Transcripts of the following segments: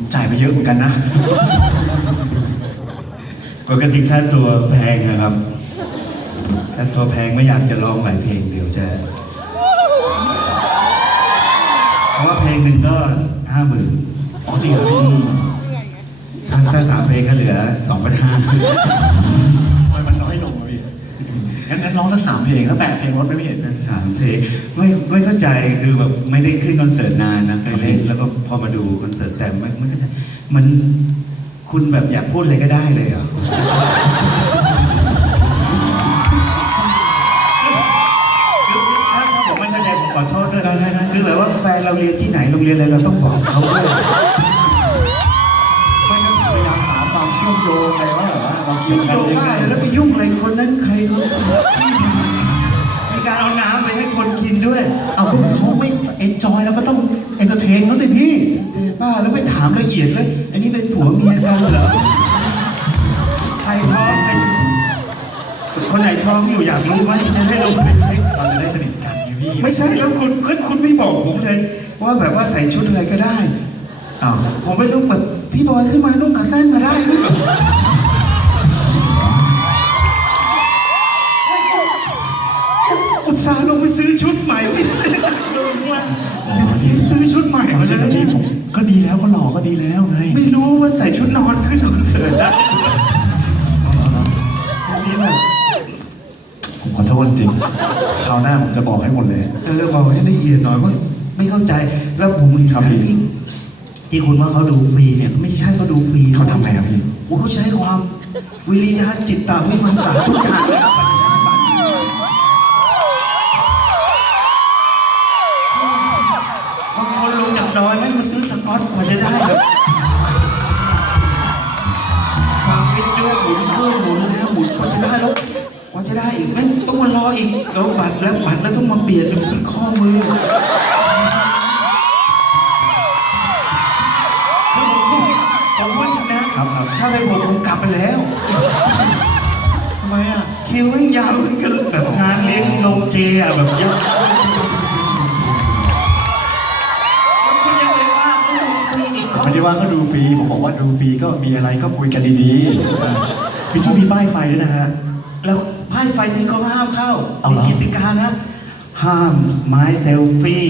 ผมจ่ายไปเยอะเหมือนกันนะปกติค่าตัวแพงนะครับค่าตัวแพงไม่อยากจะร้องหลายเพลงเดี๋ยวจะ เพราะว่าเพลงหนึ่งก็ห้าหมื่นอ๋อจริงเหรอพี่ถ้าถ้าสามเพลงก็เหลือสองพันห้า งั้นงั้นร้องสักสามเพลงแล้วแปดเพลงรถไม่พี่เห็นนะสามเพลงไม่ไม่เข้าใจคือแบบไม่ได้ขึ้นคอนเสิร์ตนานนะเคยเล่นแล้วก็พอมาดูคอนเสิร์ตแต่ไม่ไม่เข้าใจมันคุณแบบอยากพูดอะไรก็ได้เลยเหรอคือถ้าถ้าผมไม่เข้าใจผมขอโทษด้วยนะนะคือแบบว่าแฟนเราเรียนที่ไหนโรงเรียนอะไรเราต้องบอกเขาด้วยไม่ก็พยายามหาความเชื่อมโยงไงว่าแบบว่าเราเชีชื่อร์กัโยงยังบ้าไงเลยแล้วไปยุ่งอะไรคนนั้นใครเขาที่มามีการเอาน้ำไปให้คนกินด้วย เอาก็เขาไม่เอนจอยแล้วก็ต้องเอนเตอร์เทนเขาสิพี่เจบ้าแล้วไม่ถามละเอียดเลย อันนี้เป็นผัวเมียกันเหรอ ใครท้องใครคนไหนท้องอยู่อยากรู้ไหมจะได้ลงไปเช็คเราจะได้สนิทกันไงพี่ไม่ใช่แล้วคุณเฮ้ยคุณไม่บอกผมเลย ว่าแบบว่าใส่ชุดอะไรก็ได้อ้าวผมไม่รู้แบบพี่บอยขึ้นมานุ่งขาสั้นมาได้ นะพี่ยผมก็ดีแล้วก็หล่อก็ดีแล้วไงไม่รู้ว่าใส่ชุดนอนขึ้นคอนเสิร์ตได้เอาเหรอเอาเหรอทีนี้แบบผมขอโทษจริงคราวหน้าผมจะบอกให้หมดเลย เออบอกให้ละเอียดหน่อยว่าไม่เข้าใจแล้วผมเห็นครับพี่ที่ที่คุณว่าเขาดูฟรีเนี่ยไม่ใช่เขาดูฟรีเขาทำไงอะพี่โอ้เขาใช้ความวิริยะจิตตาวิมังสาทุกอย่างเลยบาง หมุนเครื่องหมุนแล้วหมุนกว่าจะได้แล้วกว่าจะได้อีกไม่งต้องมารออีกแล้วบัตรแล้วบัตรแล้วต้องมาเปลี่ยนที่ข้อมือคือผมผมพูดจริงนะครับครับถ้าเป็นผมผมกลับไปแล้วทำไมอะคิวแม่งยาวมันก็แบบงานเลี้ยงโรงเจอะแบบยาว รีอีกเขาไม่ได้ว่าก็ดูฟรีผมบอกว่าดูฟรีก็มีอะไรก็คุยกันดีๆอะพี่ช่วยมีป้ายไฟด้วยนะฮะ แล้วไพ่ไฟนี้เขาก็ห้ามเข้าเอาเหรอ มีกิจการนะ ห้ามไม้เซลฟี่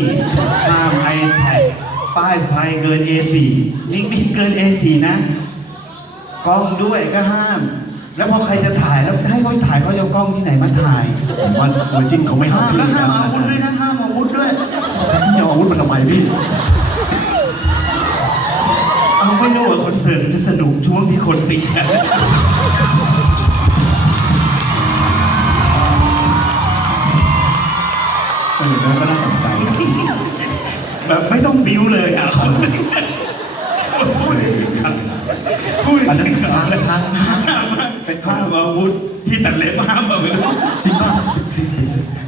ห้ามไอแพดป้ายไฟเกิน A4 นี่นี่เกิน A4 นะ กล้องด้วยก็ห้าม แล้วพอใครจะถ่ายแล้วให้เขาถ่ายเขาจะเอากล้องที่ไหนมาถ่ายผมว่าออริจินเขาไม่ห้าห้ามมพี่แล้วนะห้ามอาวุธด้วยนะห้ามอาวุธด้วย พี่จะเอาอาวุธมาทำไมพี่เอา ไม่รู้ว่าคอนเสิร์ตจะสนุกช่วงที่คนตีกันเออแล้วก็น่าสนใจนะแบบไม่ต้องบิ้วเลยอะคนพูดถึงครับพูดอันถึนั้นงทางทางห้ามเป็นข้ามอาวุธที่ตัดเล็บห้ามมาไม่รู้จริงป่ะ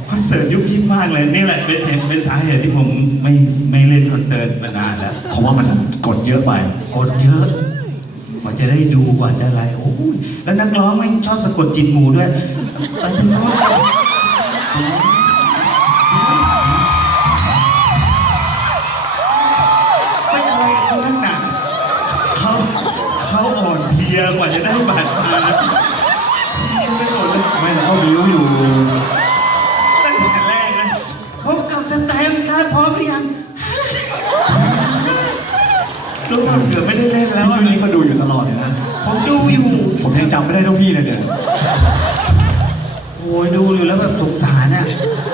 ค อนเสิร์ตยุคยิบมากเลยนี่แหละเป็นเหตุเป็นสาเหตุที่ผมไม่ไม่เล่นคอนเสิร์ตมานานแล้วเพราะว่ามันกดเยอะไปกดเยอะกว่าจะได้ดูกว่าจะอะไรโอ้ยแล้วนักร้องแม่งชอบสะกดจิตหมู่ด้วยไปถึงโน้นไม่อะไรกับเขานักหนาเขาเขาอ่อนเพลียกว่าจะได้บัตรมาเพลียไปหมดเลยไม่แล้วก็บิ้วอยู่ รู้ว่าเกือบไม่ได้เล่นแล้วพี่อะจุ้ยนี่ก็ดูอยู่ตลอดเลยนะ ผมดูอยู่ ผมยังจำไม่ได้เท่าพี่เลยเนี่ยโอ้ยดูอยู่แล้วแบบสงสารอะ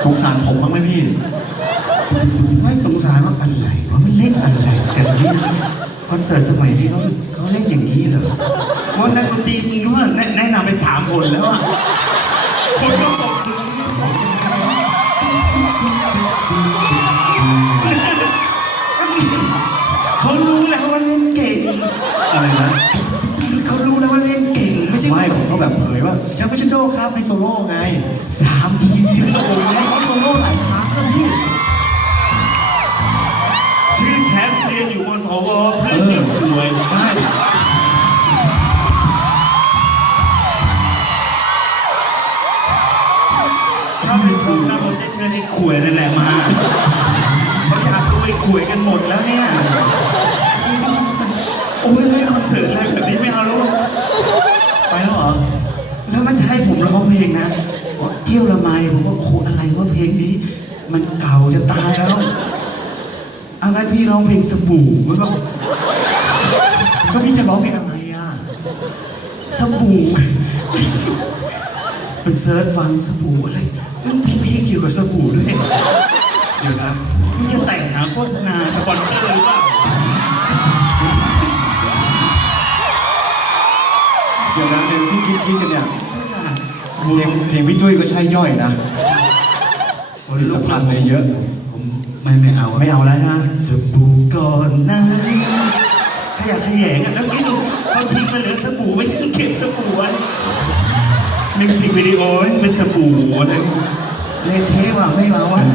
สงสารผมบ้างไหมพี่ ไม่สงสารว่าอะไรว่ามันเล่นอะไรกันเนี่ยคอนเสิร์ตสมัยนี้เขาเขาเล่นอย่างนี้เหรอว่านักดนตรีมึงรู้ว่าแนะแนะนำไปสามคนแล้วอะ คนก็บอก เขารู้แล้วว่าเล่นเก่ง อะไรนะเขารู้แล้วว่าเล่นเก่ง ไม่ใช่ไม่ผมก็แบบเผยว่าจะไม่ใช่โดครับให้โซโล่ไงสามทีแล้วโอ้ให้ยเขาโซโล่หลายครั้งแล้วพี่ชื่อแชมป์เรียนอยู่บนสวเพื่อนชื่อขวยใช่ถ้าเป็นผมนะผมจะเชิญไอ้ขวยนั่นแหละมาเขา อยากดูไอ้ขวยกันหมดแล้วเนี่ย โอ้ยแล้วคอนเสิร์ตอะไรแบบนี้ไม่เอาแล้วไปแล้วเหรอ แล้วมันจะให้ผมร้องเพลงนะบอกเที่ยวละไมผมว่าโอ้โหอะไรว่าเพลงนี้ มันเก่าจะตายแล้วเอางั้นพี่ร้องเพลงสบู่มันบอกก็พี่จะร้องเพลงอะไรอะสบู่เป็นเซิร์ชฟังสบู่อะไรมันมีเพลงเกี่ยวกับสบู่ด้วยเดี๋ยวนะ โฆษณาสปอนเซอร์หรือเปล่าเดี๋ยวนะเดี๋ยวที่คิดคิดกันเนี่ยเพลงเพลงพี่จุ้ยก็ใช่ย่อยนะผลิตภัณฑ์เนี่ยเยอะ ผมไม่ไม่เอาไม่เอาแล้วใช่ไหมสบู่ก่อนนะขยะแขยงอะแล้วคิดดูเขาทิ้งมาเหลือสบู่ไม่ได้เก็บสบู่ไว้มิวสิกวิดีโอเป็นสบู่อะไรเล่นเทปอะไม่เอาอะ